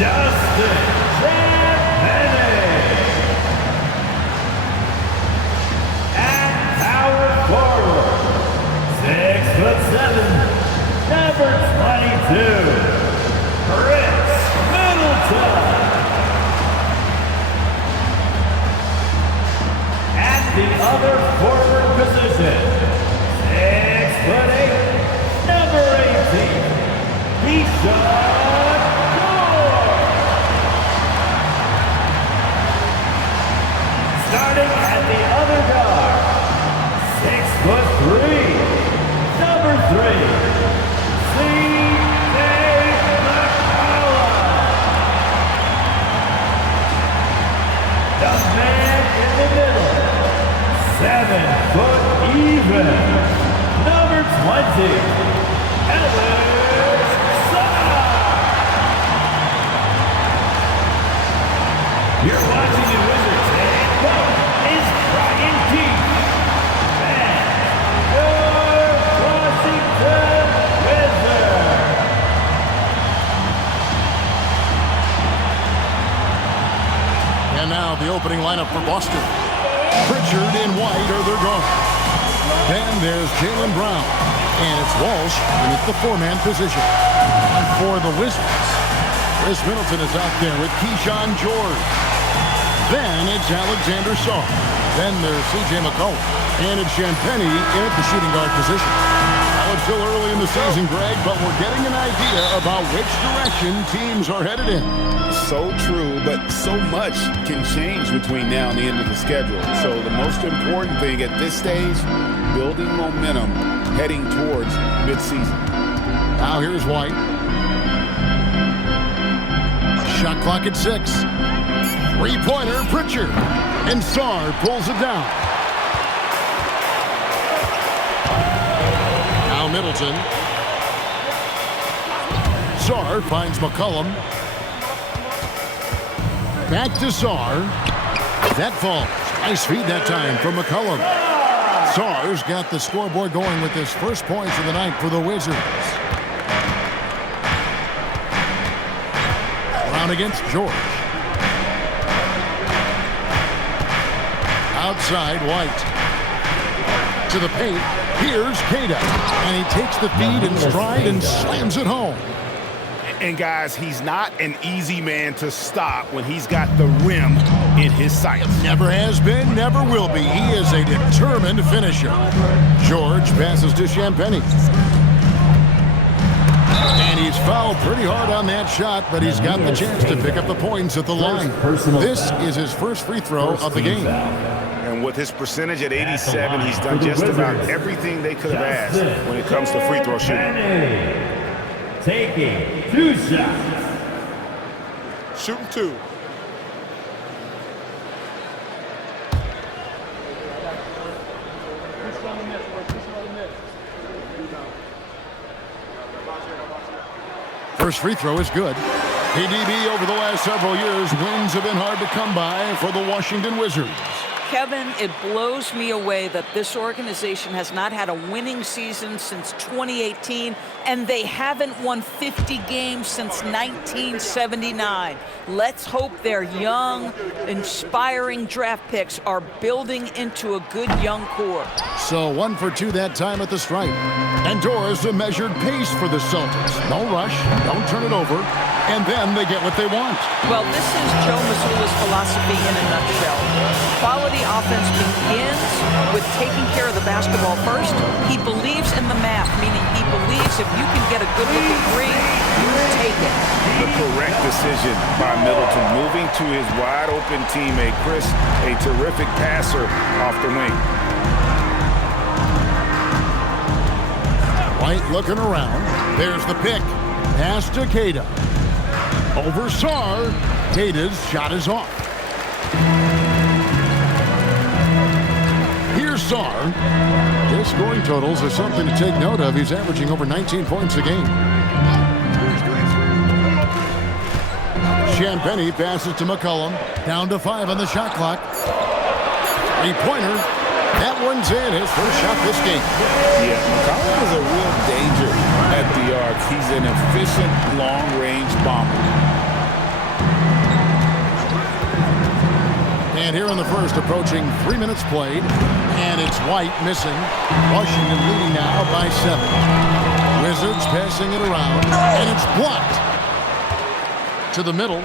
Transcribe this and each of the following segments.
Justin Champagny. At power forward, 6'7", number 22, Chris Middleton. At the other forward position, 6'8", number 18, Keyshawn George. Starting at the other guard, 6'3", number 3, C.J. McCollum. The man in the middle, 7 foot even, number 20, Alex Sutter. You're watching the Wizards, and coach is Brian Keith. And your Washington Wizards. And now the opening lineup for Boston. Pritchard and White are their guards. Then there's Jaylen Brown. And it's Walsh in the four-man position. For the Wizards, Chris Middleton is out there with Keyshawn George. Then it's Alexander Sarr. Then there's C.J. McCollum. And it's Champagny in at the shooting guard position. Now it's still early in the season, Greg, but we're getting an idea about which direction teams are headed in. So true, but so much can change between now and the end of the schedule. So the most important thing at this stage, building momentum heading towards midseason. Now here's White. Shot clock at 6. Three-pointer, Pritchard. And Sarr pulls it down. Now Middleton. Sarr finds McCollum. Back to Sarr. That falls. Nice feed that time from McCollum. Sarr's got the scoreboard going with his first points of the night for the Wizards. Brown against George. Outside, White. To the paint. Here's Queta. And he takes the feed in stride and slams it home. And guys, he's not an easy man to stop when he's got the rim in his sights. Never has been, never will be. He is a determined finisher. George passes to Champagny. And he's fouled pretty hard on that shot, but he's got the chance to pick up the points at the line. This is his first free throw of the game. And with his percentage at 87, he's done just about everything they could have asked when it comes to free throw shooting. Taking 2 shots. Shooting 2. First free throw is good. PDB over the last several years, wins have been hard to come by for the Washington Wizards. Kevin, it blows me away that this organization has not had a winning season since 2018, and they haven't won 50 games since 1979. Let's hope their young, inspiring draft picks are building into a good young core. So 1 for 2 that time at the stripe. And Doris a measured pace for the Celtics. No rush, don't turn it over, and then they get what they want. Well, this is Joe Mazzulla's philosophy in a nutshell. Quality offense begins with taking care of the basketball first. He believes in the math, meaning he believes if you can get a good-looking three, you take it. The correct decision by Middleton, moving to his wide-open teammate, Chris, a terrific passer off the wing. White looking around. There's the pick. Pass to Queta. Over Sarr. Queta's shot is off. Here's Sarr. His scoring totals are something to take note of. He's averaging over 19 points a game. Champagny passes to McCollum. Down to 5 on the shot clock. Three-pointer. That one's in. His first shot this game. Yeah, McCollum is a real danger at the arc. He's an efficient long-range bomber. And here in the first, approaching 3 minutes played. And it's White missing. Washington leading now by 7. Wizards passing it around. And it's blocked. To the middle.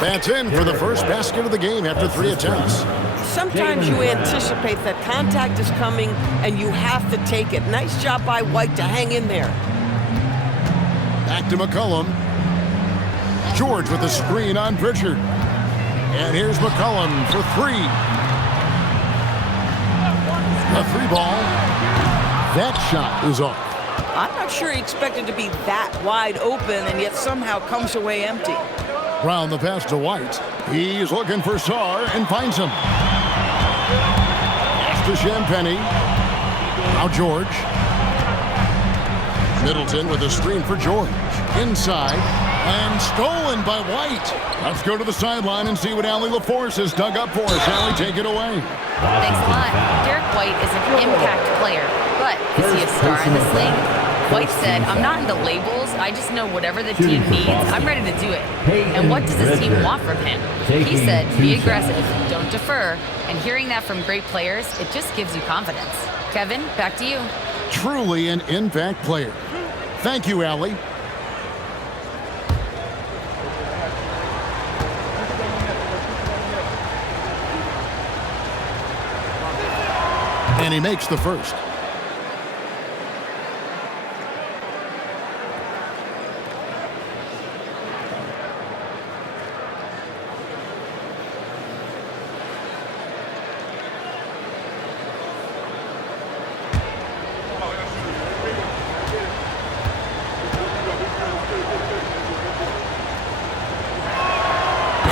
That's in for the first basket of the game after 3 attempts. Sometimes you anticipate that contact is coming and you have to take it. Nice job by White to hang in there. Back to McCollum. George with the screen on Pritchard. And here's McCollum for 3. A 3 ball. That shot is off. I'm not sure he expected to be that wide open and yet somehow comes away empty. Brown the pass to White. He's looking for Sarr and finds him. Pass to Champagny. Now George. Middleton with a screen for George. Inside. And stolen by White. Let's go to the sideline and see what Allie LaForce has dug up for us. Allie, take it away. Thanks a lot. Derek White is an impact player, but is he a star in this league? White said, I'm not into labels. I just know whatever the team needs, I'm ready to do it. And what does this team want from him? He said, be aggressive, don't defer. And hearing that from great players, it just gives you confidence. Kevin, back to you. Truly an impact player. Thank you, Allie. And he makes the first.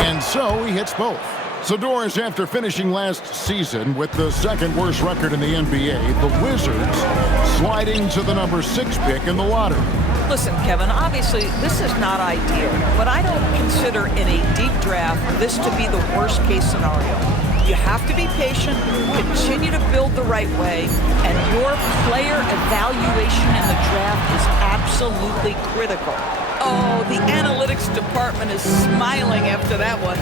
And so he hits both. So Doris, after finishing last season with the second worst record in the NBA, the Wizards sliding to the number 6 pick in the lottery. Listen, Kevin, obviously this is not ideal, but I don't consider in a deep draft this to be the worst case scenario. You have to be patient, continue to build the right way, and your player evaluation in the draft is absolutely critical. Oh, the analytics department is smiling after that one.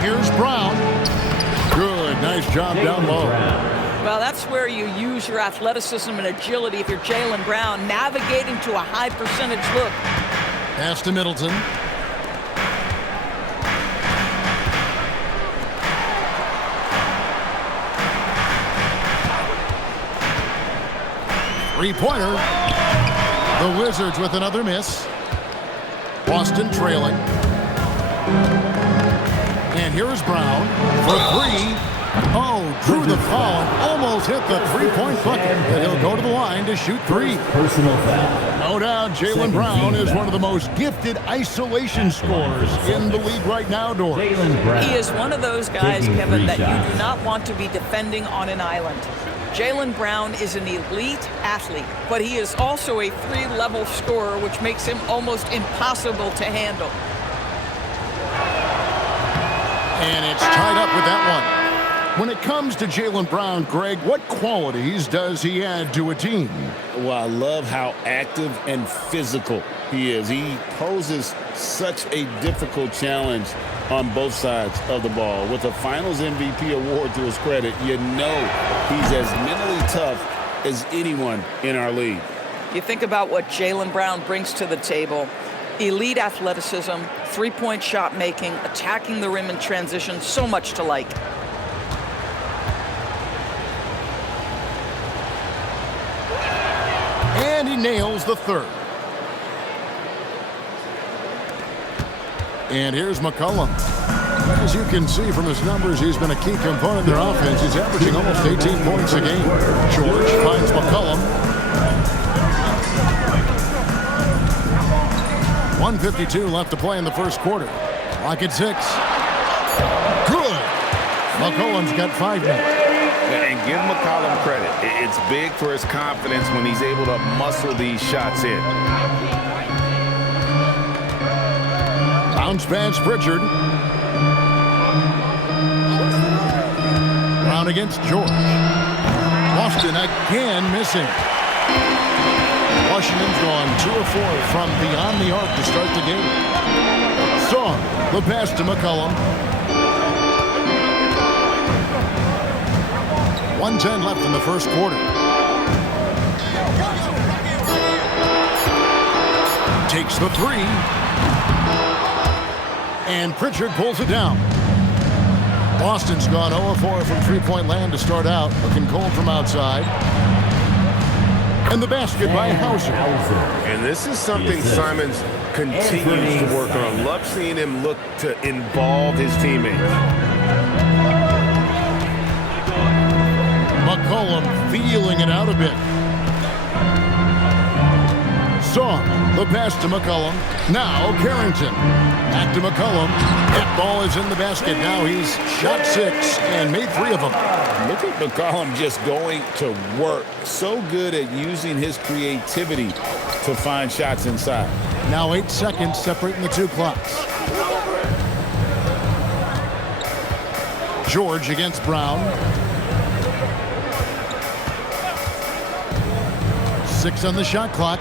Here's Brown. Good, nice job down low. Well, that's where you use your athleticism and agility if you're Jaylen Brown, navigating to a high percentage look. Pass to Middleton. Three-pointer. The Wizards with another miss. Boston trailing. And here's Brown for 3. Oh, drew the foul. Almost hit the three-point bucket. But he'll go to the line to shoot 3. Personal foul. No doubt Jaylen Brown is one of the most gifted isolation scorers in the league right now, Doris. He is one of those guys, Kevin, that you do not want to be defending on an island. Jaylen Brown is an elite athlete, but he is also a 3-level scorer, which makes him almost impossible to handle. And it's tied up with that one. When it comes to Jaylen Brown, Greg, what qualities does he add to a team? Well, I love how active and physical he is. He poses such a difficult challenge on both sides of the ball. With a Finals MVP award to his credit, you know he's as mentally tough as anyone in our league. You think about what Jaylen Brown brings to the table. Elite athleticism, 3-point shot making, attacking the rim in transition, so much to like. And he nails the third. And here's McCollum. As you can see from his numbers, he's been a key component of their offense. He's averaging almost 18 points a game. George finds McCollum. 1:52 left to play in the first quarter. Clock at 6. Good. McCollum's got 5 now. And give McCollum credit. It's big for his confidence when he's able to muscle these shots in. Bounce pass Pritchard. Brown against George. Boston again missing. Washington's gone 2 of 4 from beyond the arc to start the game. Saw Song, the pass to McCollum. 1:10 left in the first quarter. Takes the three. And Pritchard pulls it down. Boston's gone 0-4 from three-point land to start out, looking cold from outside. And the basket by Hauser. And this is something Simons continues to work on. Love seeing him look to involve his teammates. McCollum feeling it out a bit. Song, the pass to McCollum. Now Carrington. Back to McCollum. That ball is in the basket. Now he's shot 6 and made 3 of them. Look at McCollum just going to work. So good at using his creativity to find shots inside. Now 8 seconds separating the two clocks. George against Brown. 6 on the shot clock.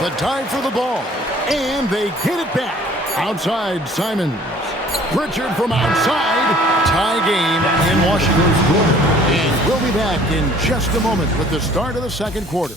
The tie for the ball. And they get it back. Outside, Simons. Pritchard from outside. Tie game in Washington's quarter. And we'll be back in just a moment with the start of the second quarter.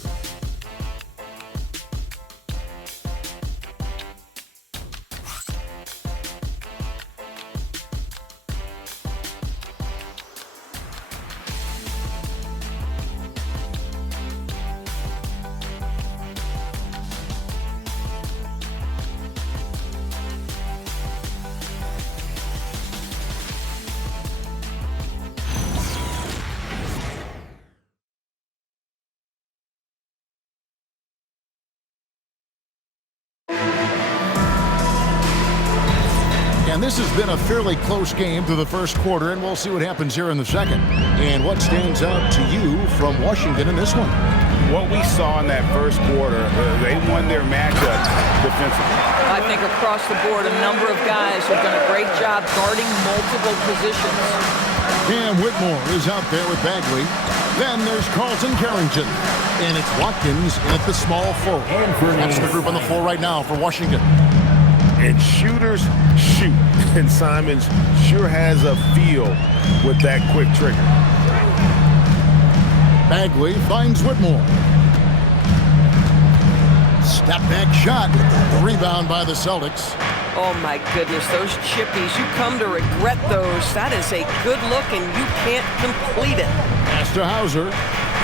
And this has been a fairly close game through the first quarter, and we'll see what happens here in the second. And what stands out to you from Washington in this one? What we saw in that first quarter, they won their matchup defensively. I think across the board, a number of guys have done a great job guarding multiple positions. Cam Whitmore is out there with Bagley. Then there's Carlton Carrington. And it's Watkins at the small forward. That's the group on the floor right now for Washington. And shooters shoot. And Simons sure has a feel with that quick trigger. Bagley finds Whitmore. Step back shot. The rebound by the Celtics. Oh, my goodness, those chippies, you come to regret those. That is a good look, and you can't complete it. Pass to Hauser.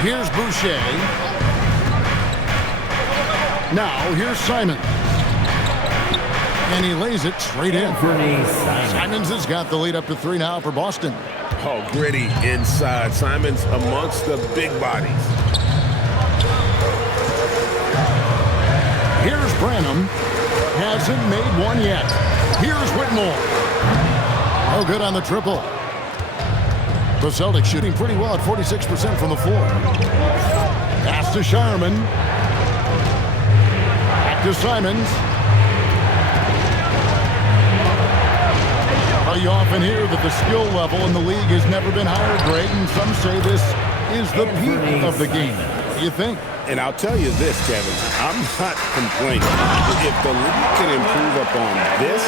Here's Boucher. Now, here's Simon. And he lays it straight in. Simons has got the lead up to 3 now for Boston. Oh, gritty inside. Simons amongst the big bodies. Here's Branham. Hasn't made one yet. Here's Whitmore. Oh, good on the triple. The Celtics shooting pretty well at 46% from the floor. Pass to Sharman. Back to Simons. Well, you often hear that the skill level in the league has never been higher, Greg, and some say this is the peak of the game. What do you think? And I'll tell you this, Kevin, I'm not complaining. If the league can improve upon this,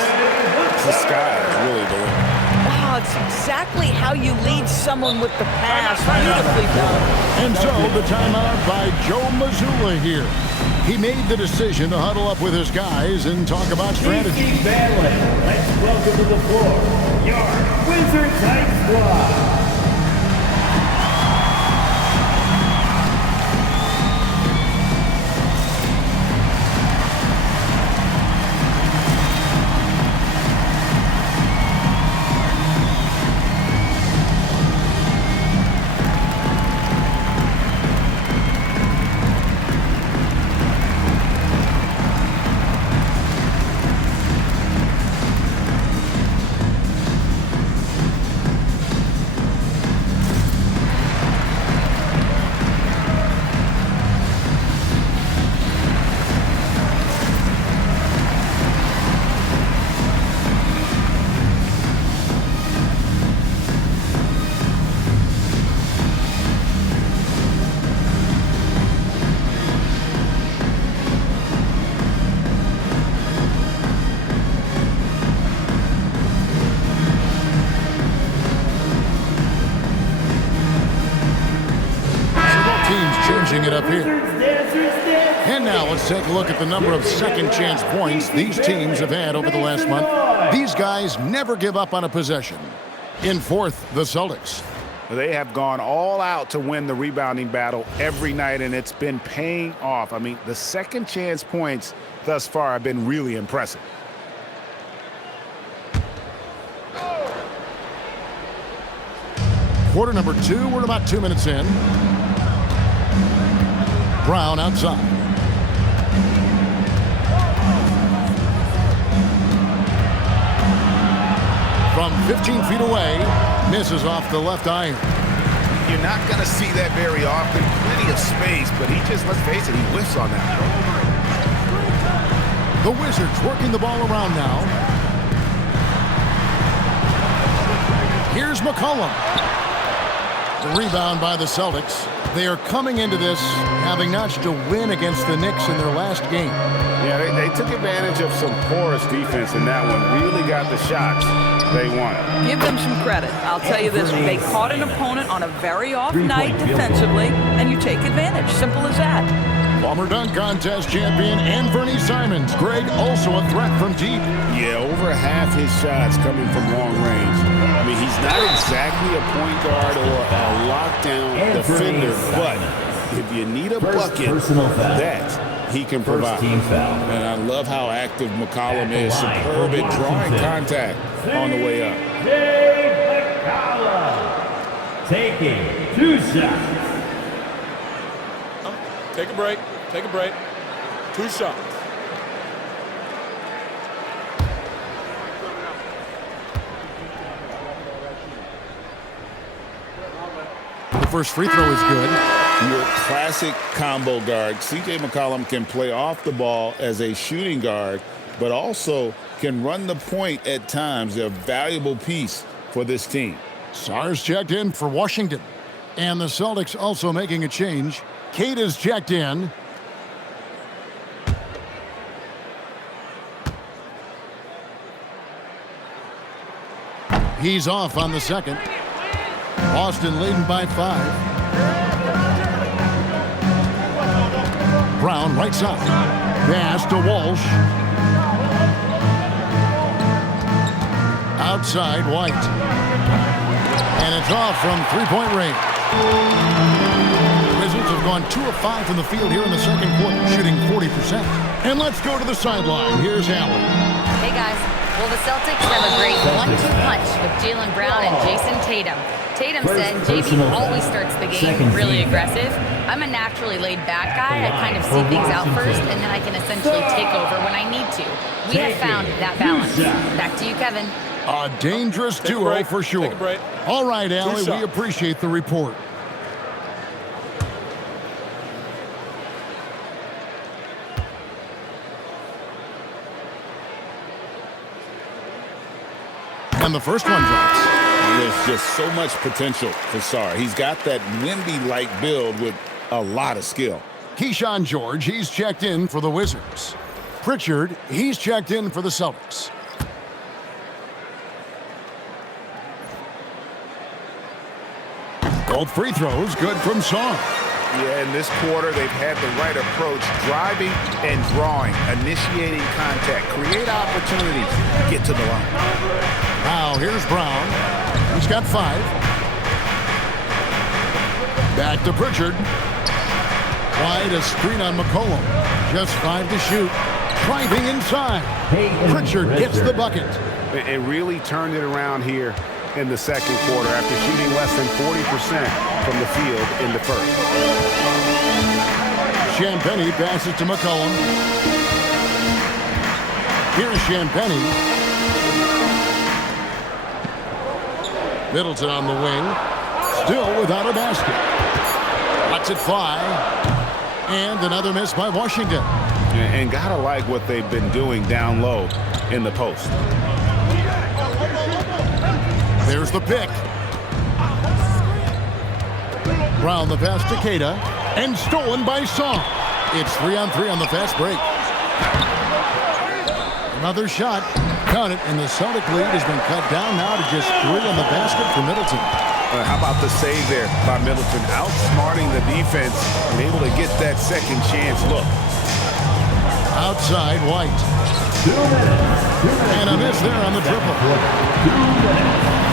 the sky is really the limit. Wow, it's exactly how you lead someone with the pass. Beautifully done. And so the timeout by Joe Mazzulla here. He made the decision to huddle up with his guys and talk about strategy. Let's welcome to the floor your Wizard-type squad. it up here. And now let's take a look at the number of second chance points these teams have had over the last month. These guys never give up on a possession. In fourth, the Celtics. They have gone all out to win the rebounding battle every night, and it's been paying off. I mean, the second chance points thus far have been really impressive. Quarter number 2, we're about 2 minutes in. Brown outside. From 15 feet away, misses off the left iron. You're not going to see that very often. Plenty of space, but he just, let's face it, he whiffs on that. The Wizards working the ball around now. Here's McCollum. The rebound by the Celtics. They are coming into this having notched a win against the Knicks in their last game. Yeah, they took advantage of some porous defense in that one. Really got the shots they wanted. Give them some credit. I'll tell you this. They caught an opponent on a very off night defensively, and you take advantage. Simple as that. Former dunk contest champion Anthony Simons. Greg also a threat from deep. Yeah, over half his shots coming from long range. I mean, he's not exactly a point guard or a lockdown defender, but if you need a bucket, that he can provide. And I love how active McCollum is. Superb at drawing contact on the way up. McCollum taking 2 shots. Take a break. Take a break. 2 shots. The first free throw is good. Your classic combo guard. C.J. McCollum can play off the ball as a shooting guard, but also can run the point at times. A valuable piece for this team. Sar's checked in for Washington. And the Celtics also making a change. Cade is checked in. He's off on the second. Boston leading by 5. Brown right side. Pass to Walsh. Outside White. And it's off from three-point range. Wizards have gone 2 of 5 from the field here in the second quarter, shooting 40%. And let's go to the sideline. Here's Allen. Hey, guys. Well, the Celtics have a great 1-2 punch with Jaylen Brown and Jason Tatum. Tatum said JB always starts the game really aggressive. I'm a naturally laid-back guy. I kind of see things out first, and then I can essentially take over when I need to. We have found that balance. Back to you, Kevin. A dangerous duo for sure. All right, Allie, we appreciate the report. And the first one drops. There's just so much potential for Sar. He's got that Wemby-like build with a lot of skill. Keyshawn George, he's checked in for the Wizards. Pritchard, he's checked in for the Celtics. Both free throws good from Sar. Yeah, in this quarter, they've had the right approach, driving and drawing, initiating contact, create opportunities, get to the line. Now, here's Brown. He's got 5. Back to Pritchard. Wide, a screen on McCollum. Just 5 to shoot. Driving inside. Pritchard gets the bucket. It really turned it around here in the second quarter after shooting less than 40% from the field in the first. Champagnie passes to McCollum. Here's Champagnie. Middleton on the wing. Still without a basket. Lets it fly. And another miss by Washington. And gotta like what they've been doing down low in the post. There's the pick. Brown the pass to Keita. And stolen by Song. It's 3-on-3 on the fast break. Another shot. Count it, and the Celtic lead has been cut down now to just 3 on the basket for Middleton. How about the save there by Middleton? Outsmarting the defense and able to get that second chance look. Outside, White. And a miss there on the triple.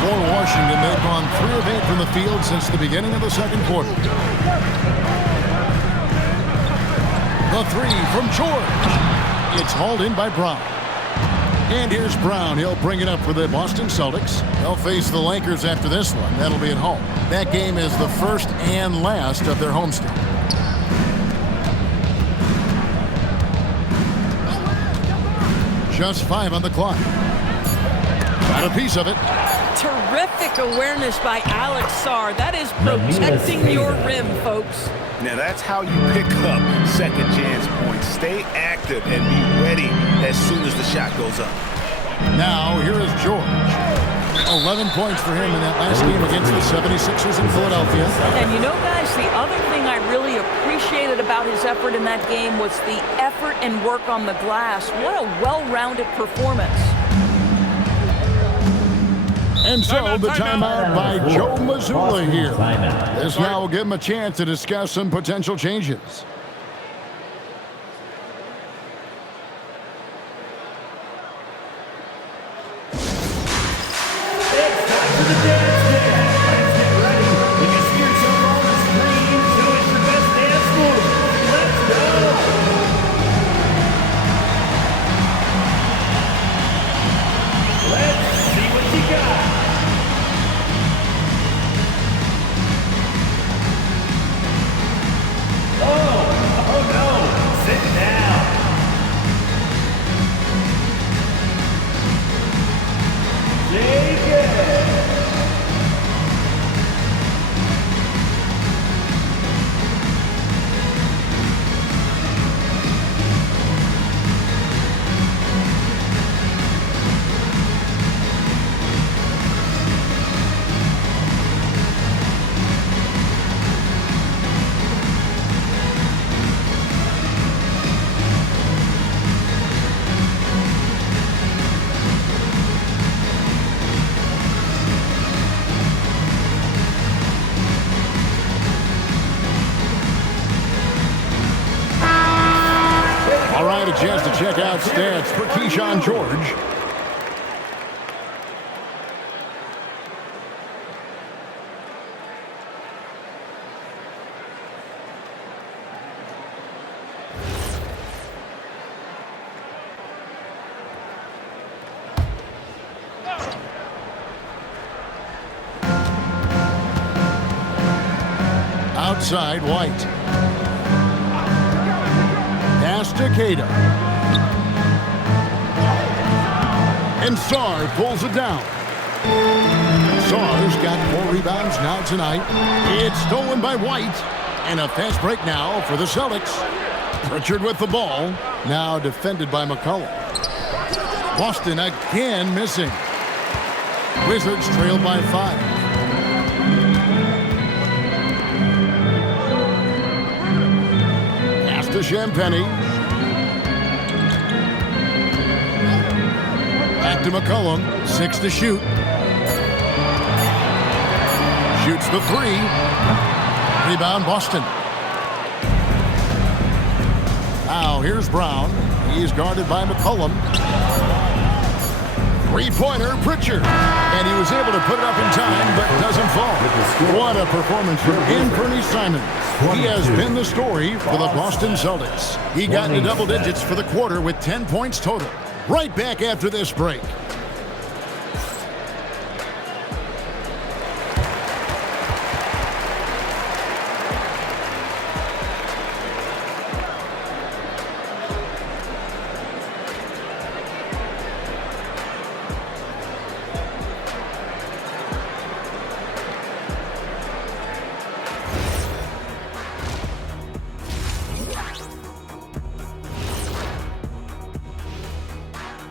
For Washington, they've gone 3 of 8 from the field since the beginning of the second quarter. The three from George. It's hauled in by Brown. And here's Brown. He'll bring it up for the Boston Celtics. They'll face the Lakers after this one. That'll be at home. That game is the first and last of their homestand. Just 5 on the clock. Got a piece of it. Terrific awareness by Alex Sarr. That is protecting your rim, folks. Now that's how you pick up second chance points. Stay active and be ready as soon as the shot goes up. Now here is George. 11 points for him in that last game against the 76ers in Philadelphia. And you know, guys, the other thing I really appreciated about his effort in that game was the effort and work on the glass. What a well-rounded performance. And so the timeout by Joe Mazzulla here. This now will give him a chance to discuss some potential changes. A chance to check out stats for Keyshawn George. Outside, White. Takeda. And Sarr pulls it down. Sarr's got 4 rebounds now tonight. It's stolen by White. And a fast break now for the Celtics. Pritchard with the ball. Now defended by McCollum. Boston again missing. Wizards trail by 5. Pass to Champagny. Back to McCollum, 6 to shoot. Shoots the 3. Rebound Boston. Now here's Brown. He's guarded by McCollum. 3-pointer, Pritchard. And he was able to put it up in time, but doesn't fall. What a performance from Anthony Simons. He has been the story for the Boston Celtics. He got into double digits for the quarter with 10 points total. Right back after this break.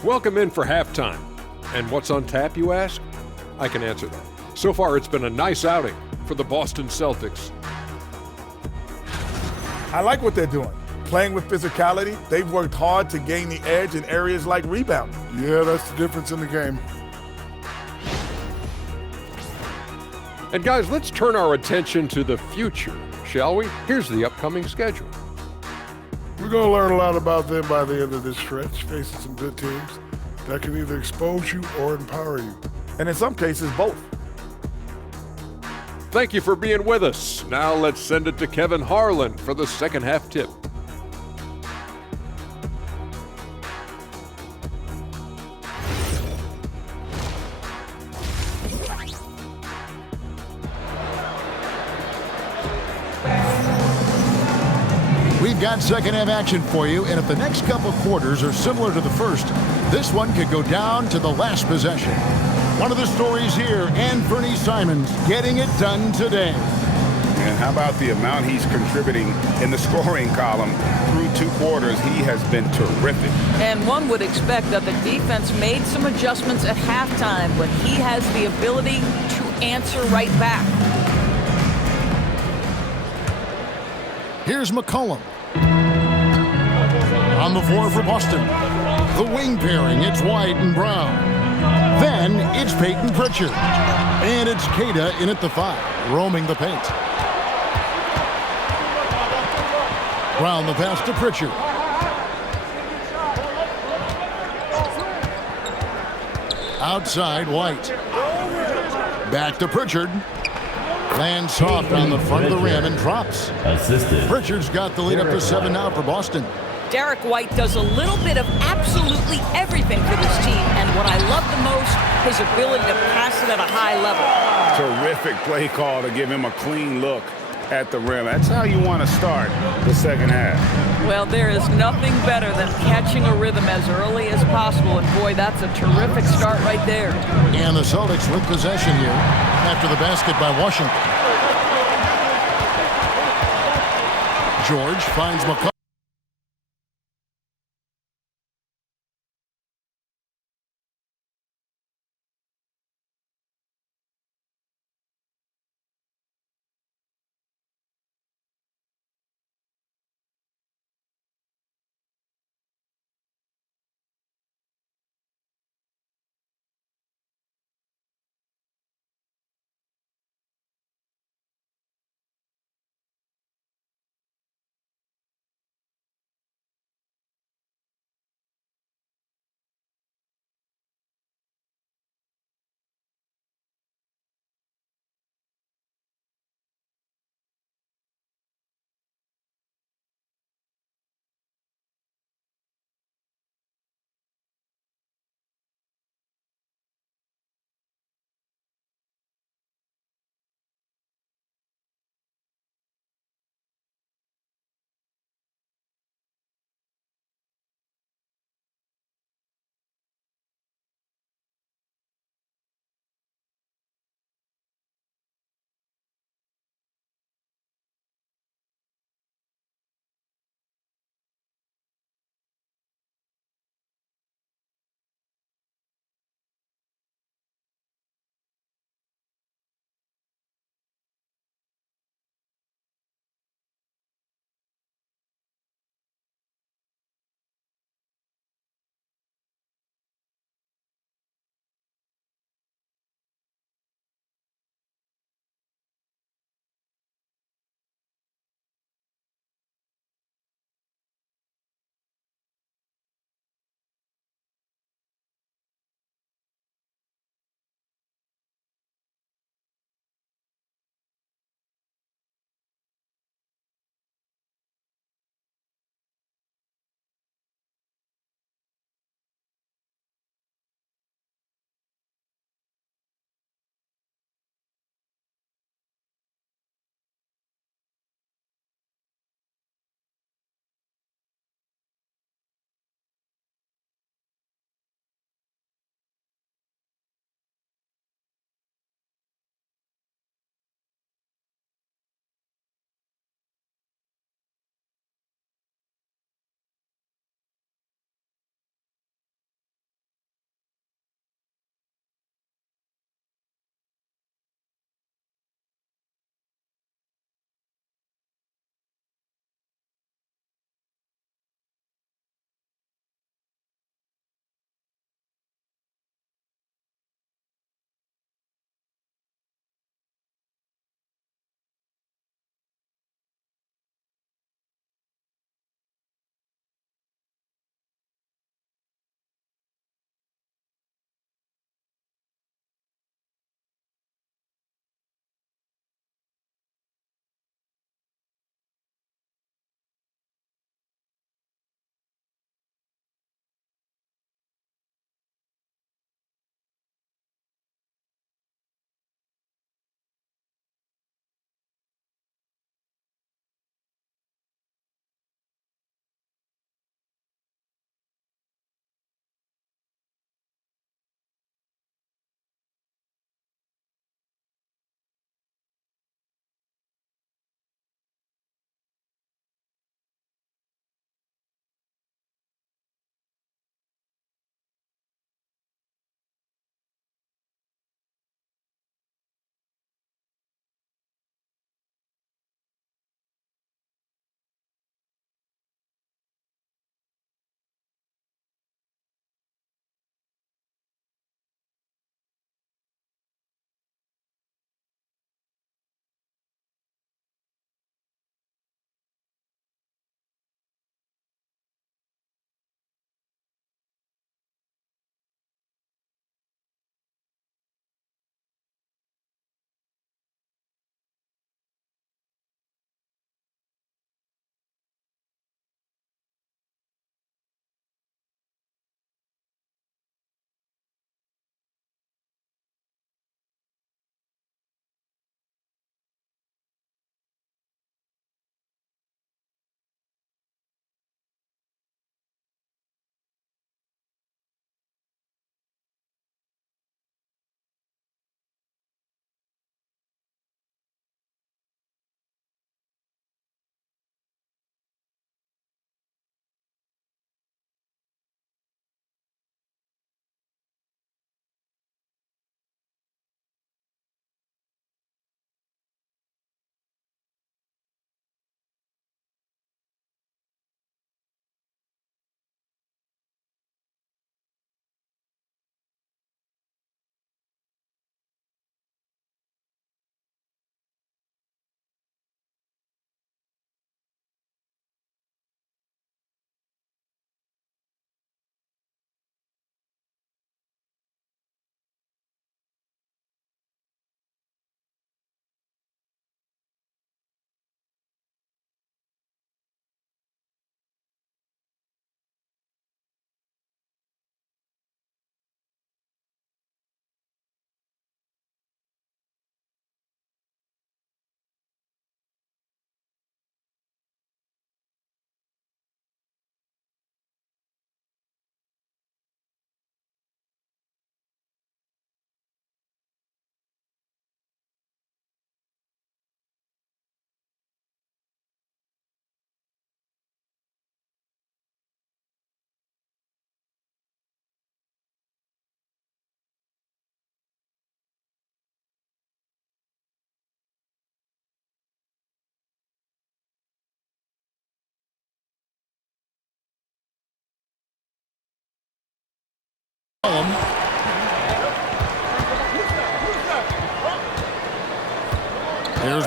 Welcome in for halftime. And what's on tap, you ask? I can answer that. So far, it's been a nice outing for the Boston Celtics. I like what they're doing. Playing with physicality, they've worked hard to gain the edge in areas like rebounding. Yeah, that's the difference in the game. And guys, let's turn our attention to the future, shall we? Here's the upcoming schedule. We're going to learn a lot about them by the end of this stretch, facing some good teams that can either expose you or empower you. And in some cases, both. Thank you for being with us. Now let's send it to Kevin Harlan for the second half tip. We've got second half action for you, and if the next couple quarters are similar to the first, this one could go down to the last possession. One of the stories here, Anthony Simons getting it done today. And how about the amount he's contributing in the scoring column through 2 quarters? He has been terrific. And one would expect that the defense made some adjustments at halftime, but he has the ability to answer right back. Here's McCollum. On the floor for Boston. The wing pairing, it's White and Brown. Then it's Peyton Pritchard. And it's Cada in at the 5, roaming the paint. Brown the pass to Pritchard. Outside, White. Back to Pritchard. Lands soft on the front of the rim and drops. Assisted. Pritchard's got the lead up to 7 now for Boston. Derek White does a little bit of absolutely everything for this team, and what I love the most, his ability to pass it at a high level. Terrific play call to give him a clean look at the rim. That's how you want to start the second half. Well, there is nothing better than catching a rhythm as early as possible, and boy, that's a terrific start right there. And the Celtics with possession here after the basket by Washington. George finds McCollum.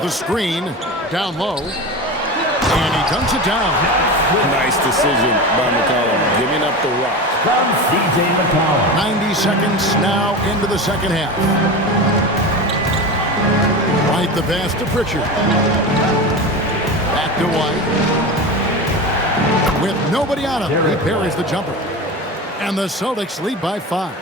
the screen down low. And he dunks it down. Nice decision by McCollum, giving up the rock. From C.J. McCollum. 90 seconds now into the second half. White the pass to Pritchard. Back to White. With nobody on him, he parries the jumper. And the Celtics lead by 5.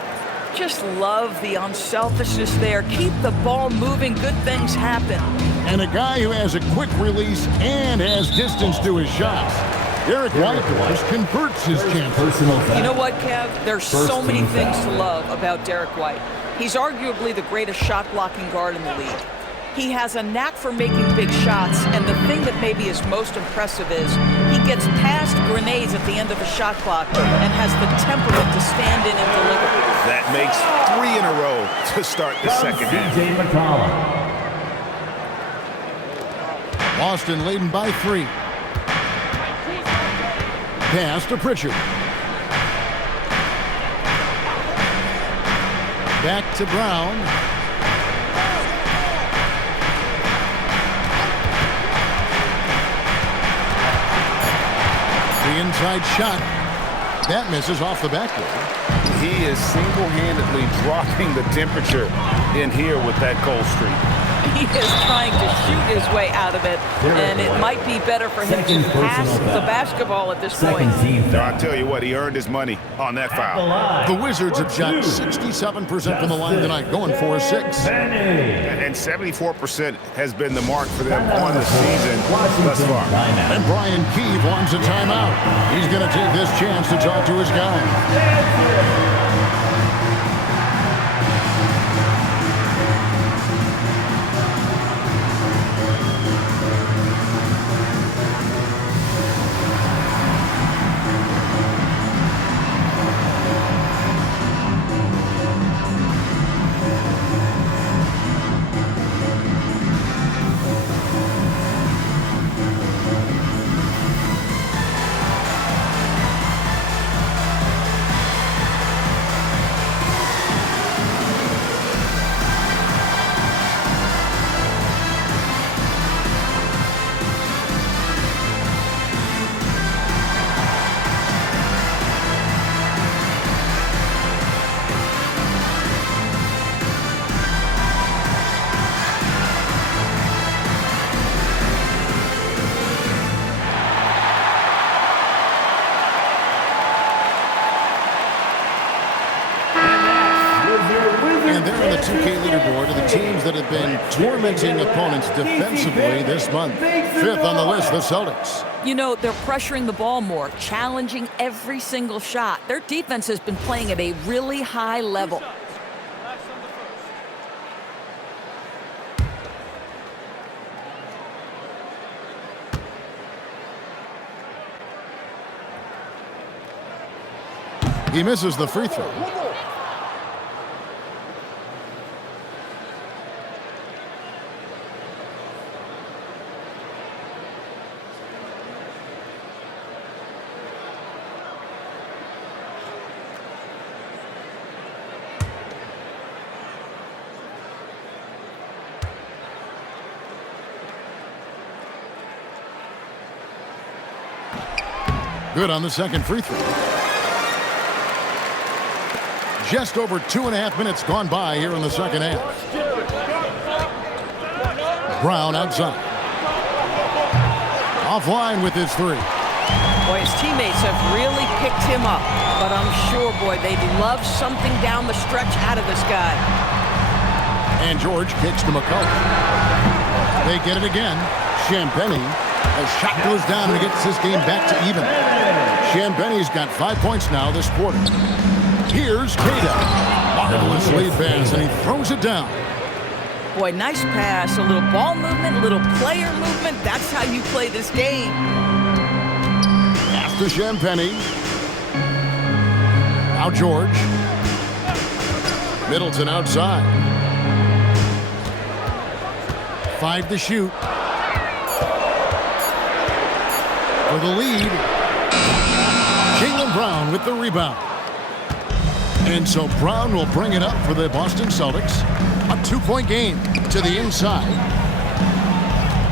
Just love the unselfishness there. Keep the ball moving. Good things happen. And a guy who has a quick release and has distance to his shots. Derek White just converts his chances. You know what, Kev? There's so many things to love about Derek White. He's arguably the greatest shot-blocking guard in the league. He has a knack for making big shots, and the thing that maybe is most impressive is he gets past grenades at the end of a shot clock and has the temperament to stand in and deliver. That makes 3 in a row to start the second half. C.J. McCollum. Boston leading by 3. Pass to Pritchard. Back to Brown. The inside shot. That misses off the backboard. He is single-handedly dropping the temperature in here with that cold streak. He is trying to shoot his way out of it, and it might be better for him to pass the basketball at this point. I'll tell you what, he earned his money on that foul. The Wizards have shot 67% from the line tonight, going for a 6. And 74% has been the mark for them on the season thus far. And Brian Keefe wants a timeout. He's going to take this chance to talk to his guys. And they're on the 2K leaderboard of the teams that have been tormenting opponents defensively this month. 5th on the list, the Celtics. You know, they're pressuring the ball more, challenging every single shot. Their defense has been playing at a really high level. He misses the free throw. Good on the second free throw. Just over 2.5 minutes gone by here in the second half. Brown outside. Offline with his 3. Boy, his teammates have really picked him up. But I'm sure, boy, they'd love something down the stretch out of this guy. And George kicks to McCollum. They get it again. Champagnie. A shot goes down and gets this game back to even. Champagnie's got 5 points now this quarter. Here's Queta. Marvelous lead pass, and he throws it down. Boy, nice pass. A little ball movement, a little player movement. That's how you play this game. After Champagnie. Now George. Middleton outside. 5 to shoot. For the lead. Jaylen Brown with the rebound. And so Brown will bring it up for the Boston Celtics. A 2-point game to the inside.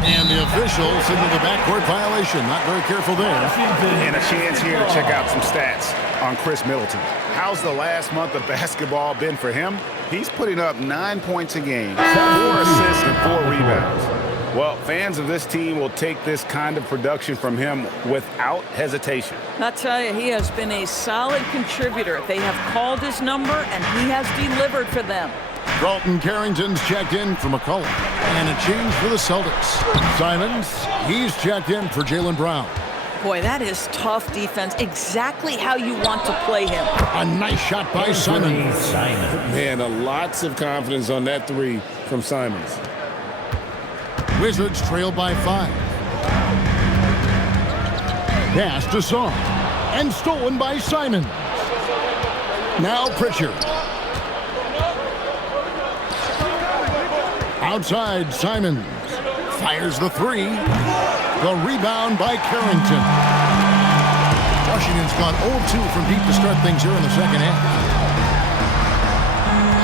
And the official signaled the backcourt violation. Not very careful there. And a chance here to check out some stats on Chris Middleton. How's the last month of basketball been for him? He's putting up 9 points a game, 4 assists, and 4 rebounds. Well, fans of this team will take this kind of production from him without hesitation. I'll tell you, he has been a solid contributor. They have called his number, and he has delivered for them. Dalton Carrington's checked in for McCollum. And a change for the Celtics. Simons, he's checked in for Jaylen Brown. Boy, that is tough defense. Exactly how you want to play him. A nice shot by Simons. Man, lots of confidence on that three from Simons. Wizards trail by 5. Pass to Song. And stolen by Simons. Now Pritchard. Outside, Simons fires the 3. The rebound by Carrington. Washington's gone 0-2 from deep to start things here in the second half.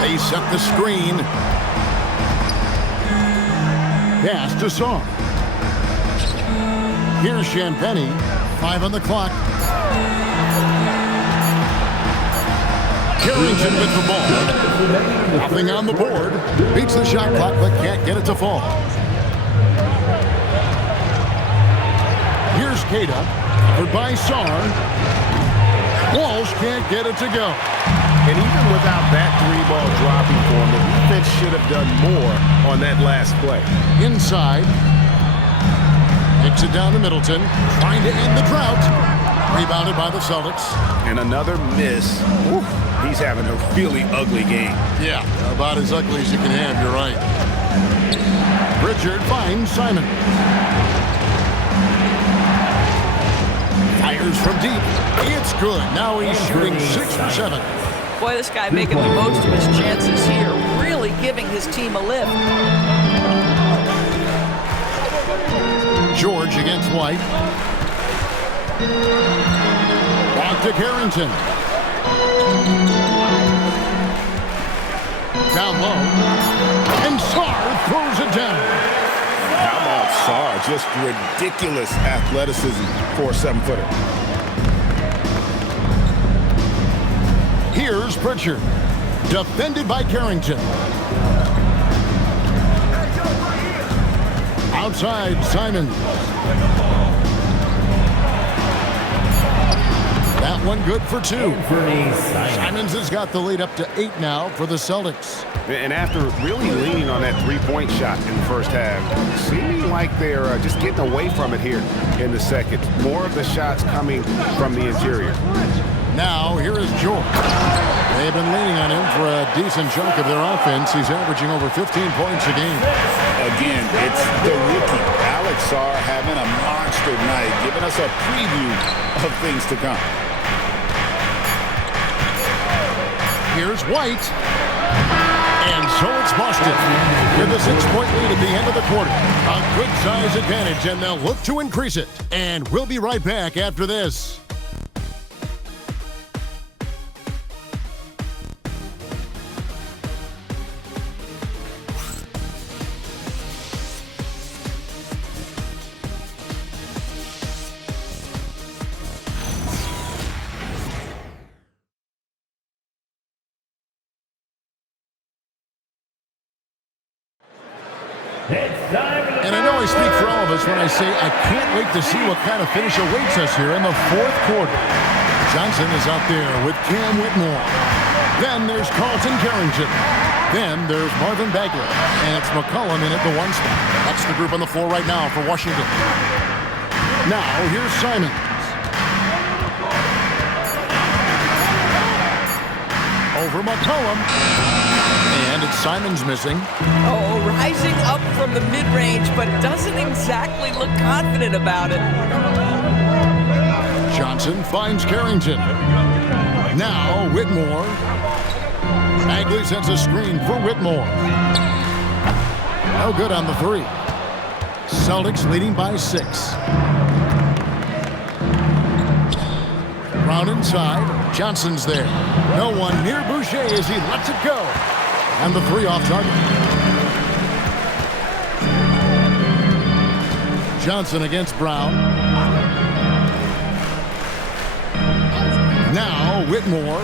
They set the screen. Pass to Song. Here's Champagny. 5 on the clock. Carrington with the ball. Nothing on the board. Beats the shot clock, but can't get it to fall. Here's Keita. Covered by Sarr. Walsh can't get it to go. And even without that 3-ball dropping for him, the defense should have done more on that last play. Inside. Kicks it down to Middleton. Trying to end the drought. Rebounded by the Celtics. And another miss. Oof, he's having a really ugly game. Yeah, about as ugly as you can have, you're right. Pritchard finds Simon. Fires from deep. It's good. Now he's shooting 6 for 7. Boy, this guy making the most of his chances here. Really giving his team a lift. George against White. Back to Carrington. Down low. And Sarr throws it down. How about Sarr? Just ridiculous athleticism for a 7-footer. Here's Pritchard. Defended by Carrington. Outside, Simons. That one good for 2. Simons has got the lead up to 8 now for the Celtics. And after really leaning on that 3-point shot in the first half, seeming like they're just getting away from it here in the second. More of the shots coming from the interior. Now, here is George. They've been leaning on him for a decent chunk of their offense. He's averaging over 15 points a game. Again, it's the rookie, Alex Sarr, having a monster night, giving us a preview of things to come. Here's White. And so it's Boston with a 6-point lead at the end of the quarter. A good size advantage, and they'll look to increase it. And we'll be right back after this. And I know I speak for all of us when I say I can't wait to see what kind of finish awaits us here in the fourth quarter. Johnson is out there with Cam Whitmore. Then there's Carlton Carrington. Then there's Marvin Bagley. And it's McCollum in at the 1 spot. That's the group on the floor right now for Washington. Now here's Simons. Over McCollum. And it's Simons missing. Oh, rising up from the mid-range, but doesn't exactly look confident about it. Johnson finds Carrington. Now Whitmore. Bagley sends a screen for Whitmore. No good on the 3. Celtics leading by 6. Brown inside. Johnson's there. No one near Boucher as he lets it go. And the 3 off target. Johnson against Brown. Now Whitmore.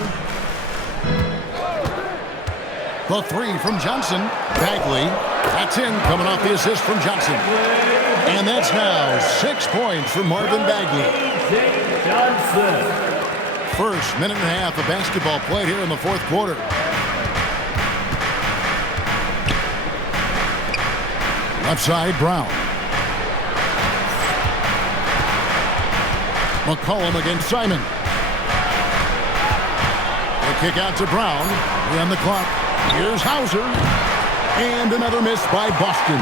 The three from Johnson. Bagley. That's in, coming off the assist from Johnson. And that's now 6 points for Marvin Bagley. First minute and a half of basketball played here in the fourth quarter. Left side, Brown. McCollum against Simon. The kick out to Brown. And the clock. Here's Hauser. And another miss by Boston.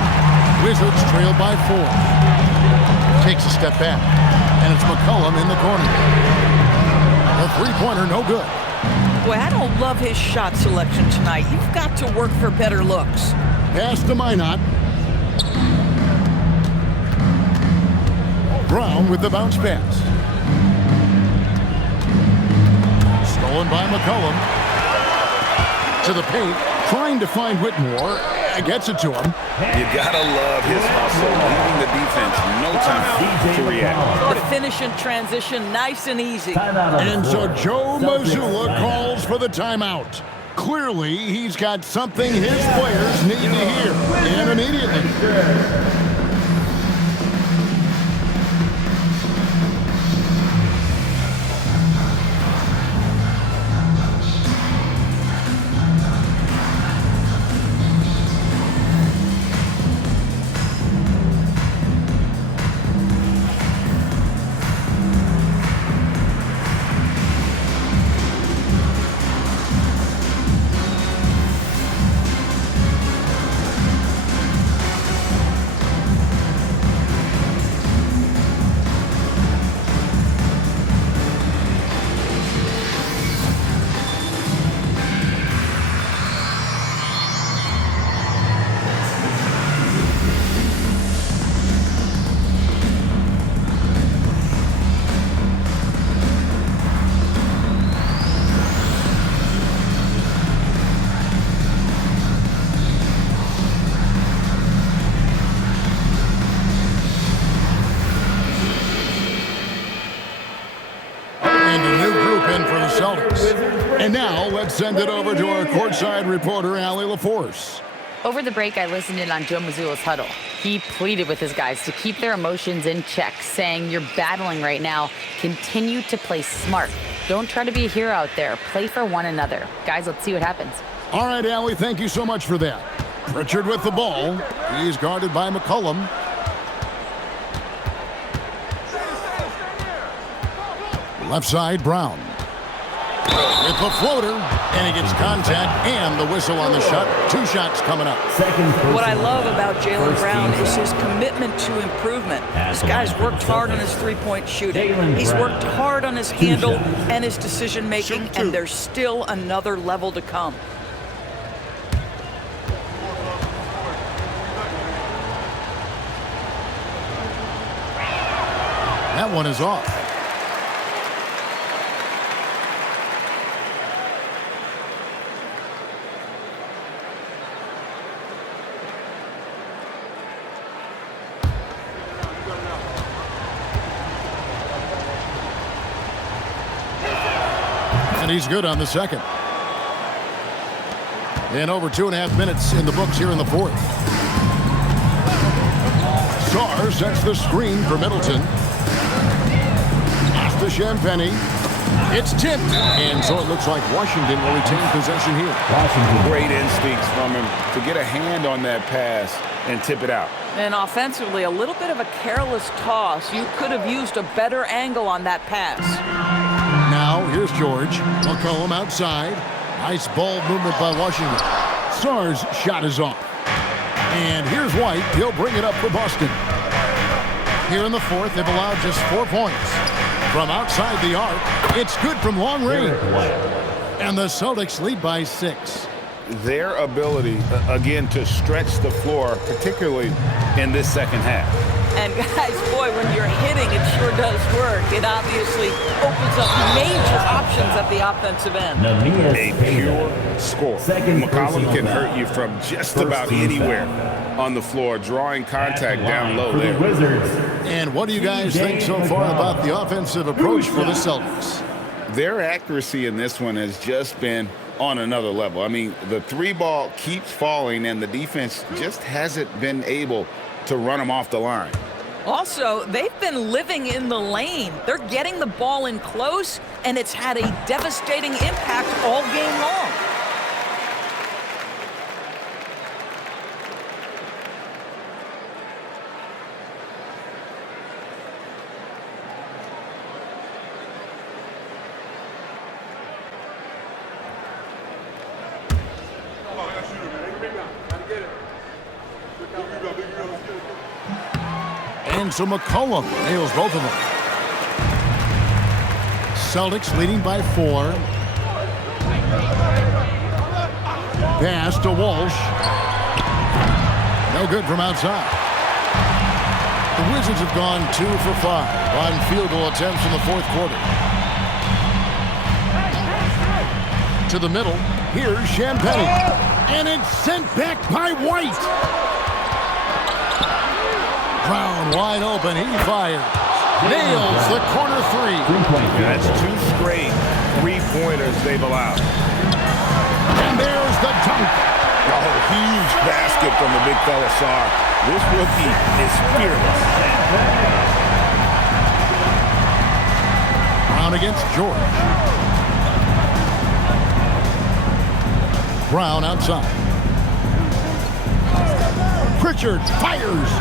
Wizards trailed by 4. Takes a step back. And it's McCollum in the corner. A three-pointer, no good. Boy, I don't love his shot selection tonight. You've got to work for better looks. Pass to Minot. Brown with the bounce pass. Stolen by McCollum. To the paint, trying to find Whitmore. Gets it to him. You gotta love his hustle, leaving the defense no time to react. The finish in transition, nice and easy. And so Joe Mazzulla calls for the timeout. Clearly, he's got something his players need to hear, and immediately. And now, let's send it over to our courtside reporter, Allie LaForce. Over the break, I listened in on Joe Mazzulla's huddle. He pleaded with his guys to keep their emotions in check, saying, "You're battling right now. Continue to play smart. Don't try to be a hero out there. Play for one another." Guys, let's see what happens. All right, Allie, thank you so much for that. Pritchard with the ball. He's guarded by McCollum. Left side, Brown. With the floater, and he gets contact and the whistle on the shot. 2 shots coming up. What I love about Jaylen Brown is his commitment to improvement. This guy's worked hard on his three-point shooting. He's worked hard on his handle and his decision-making, and there's still another level to come. That one is off. And he's good on the second. And over 2.5 minutes in the books here in the fourth. Sarr sets the screen for Middleton. Pass to Champagny. It's tipped. And so it looks like Washington will retain possession here. Great instincts from him to get a hand on that pass and tip it out. And offensively, a little bit of a careless toss. You could have used a better angle on that pass. Now, here's George. McCollum outside. Nice ball movement by Washington. Sarr's shot is off. And here's White. He'll bring it up for Boston. Here in the fourth, they've allowed just 4 points. From outside the arc, it's good from long range. And the Celtics lead by 6. Their ability, again, to stretch the floor, particularly in this second half. And guys, boy, when you're hitting, it sure does work. It obviously opens up major options at the offensive end. A pure score. McCollum can hurt you from just about anywhere on the floor, drawing contact down low there. And what do you guys think so far about the offensive approach for the Celtics? Their accuracy in this one has just been on another level. I mean, the three ball keeps falling, and the defense just hasn't been able to run them off the line. Also, they've been living in the lane. They're getting the ball in close, and it's had a devastating impact all game long. And so McCollum nails both of them. Celtics leading by 4. Pass to Walsh. No good from outside. The Wizards have gone 2 for 5 on field goal attempts in the fourth quarter. To the middle. Here's Champagne. And it's sent back by White. Brown wide open. He fires. Nails the corner 3. That's 2 straight three-pointers they've allowed. And there's the dunk. Oh, huge basket from the big fella, Sar. This rookie is fearless. Brown against George. Brown outside. Pritchard fires.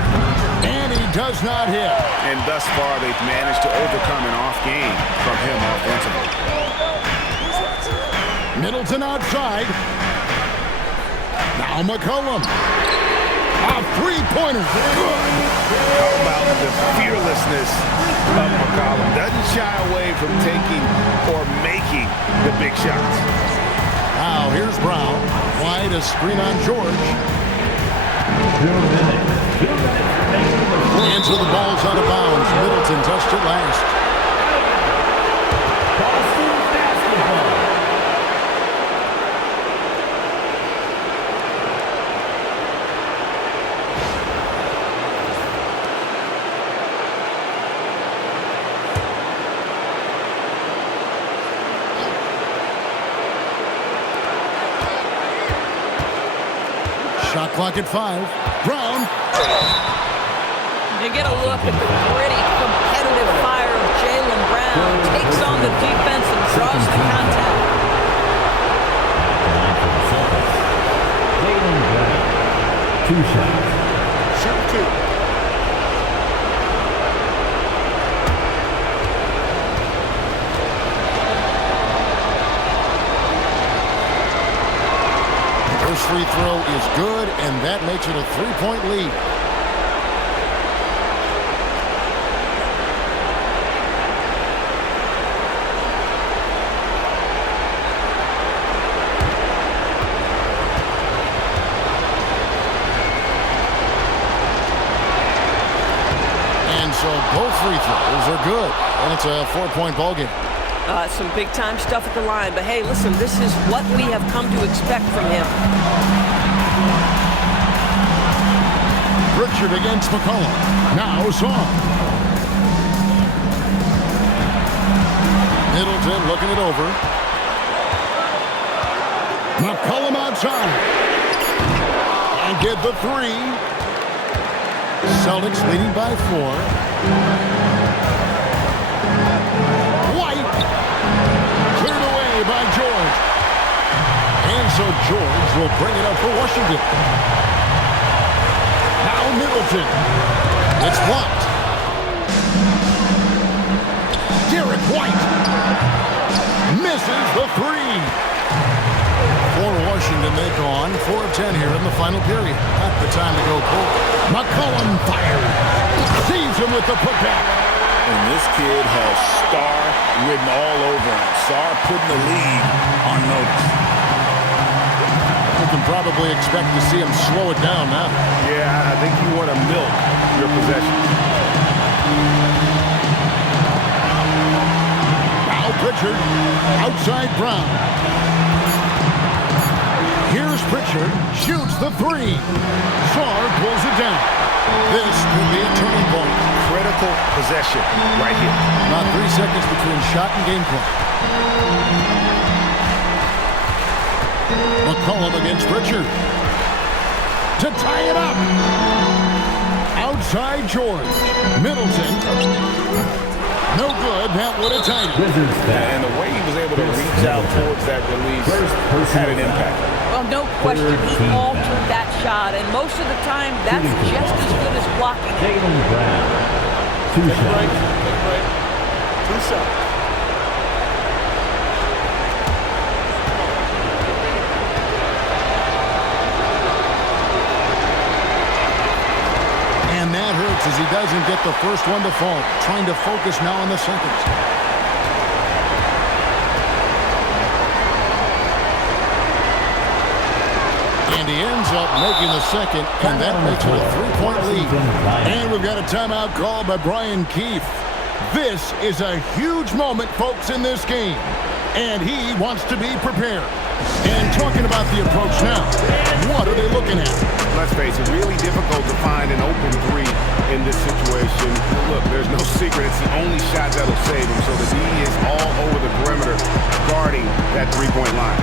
And he does not hit. And thus far, they've managed to overcome an off game from him offensively. Middleton outside. Now McCollum. A three-pointer. Good. How about the fearlessness of McCollum? Doesn't shy away from taking or making the big shots. Now here's Brown. Wide, a screen on George. 2 minutes. 2 minutes. And so the ball's out of bounds. Middleton touched it last. Boston basketball. Shot clock at 5. Brown. You get a look at the gritty, competitive fire of Jaylen Brown. Takes on the defense and draws the contact. Jaylen Brown. 2 shots. Shoot 2. First free throw is good, and that makes it a 3-point lead. And so both free throws are good, and it's a 4-point ball game. Some big-time stuff at the line. But, hey, listen, this is what we have come to expect from him. Pritchard against McCollum. Now Song. Middleton looking it over. McCollum outside. And get the 3. Celtics leading by 4. By George. And so George will bring it up for Washington. Now Middleton. It's blocked. Derek White misses the 3. For Washington, they've gone 4 of 10 here in the final period. Not the time to go cold. McCollum fired. Sees him with the putback. And this kid has star written all over him. Star putting the lead on notice. We can probably expect to see him slow it down now. Yeah, I think you want to milk your possession. Now Pritchard, outside Brown. Here's Pritchard, shoots the 3. Sar pulls it down. This could be a turning point. Critical possession right here. About 3 seconds between shot and game clock. McCollum against Pritchard. To tie it up. Outside George. Middleton. No good. That would have tied it. And the way he was able to reach out towards that release had an impact. Well, no question, he altered that shot, and most of the time, that's just as good as blocking it. Two shots. And that hurts as he doesn't get the first one to fall. Trying to focus now on the seconds. And he ends up making the second, and that makes it a 3-point lead. And we've got a timeout called by Brian Keefe. This is a huge moment, folks, in this game. And he wants to be prepared. And talking about the approach now, what are they looking at? Let's face it, really difficult to find an open three in this situation. Look, there's no secret. It's the only shot that'll save him. So the D is all over the perimeter guarding that three-point line.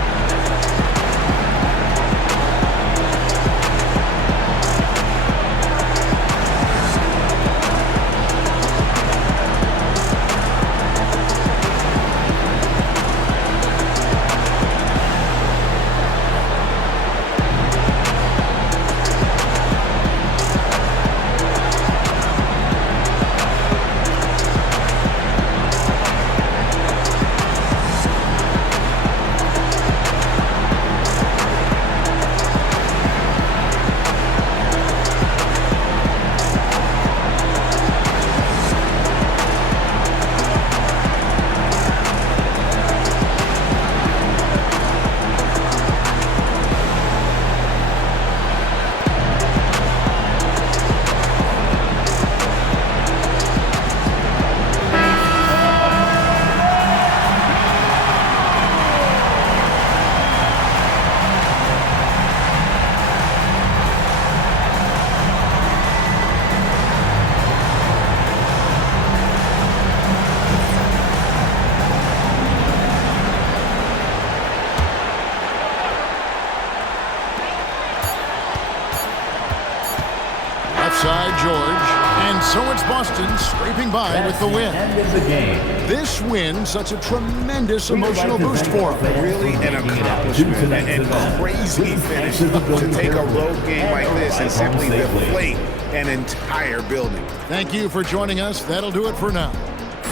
Side George, and so it's Boston scraping by with the win. End of the game. This win, such a tremendous emotional boost for them. Really an accomplishment and crazy finish to take a road game like this and simply deflate an entire building. Thank you for joining us. That'll do it for now.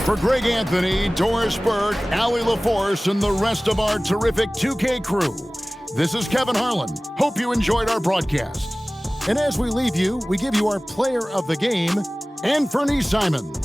For Greg Anthony, Doris Burke, Allie LaForce, and the rest of our terrific 2K crew, this is Kevin Harlan. Hope you enjoyed our broadcast. And as we leave you, we give you our player of the game, Anthony Simons.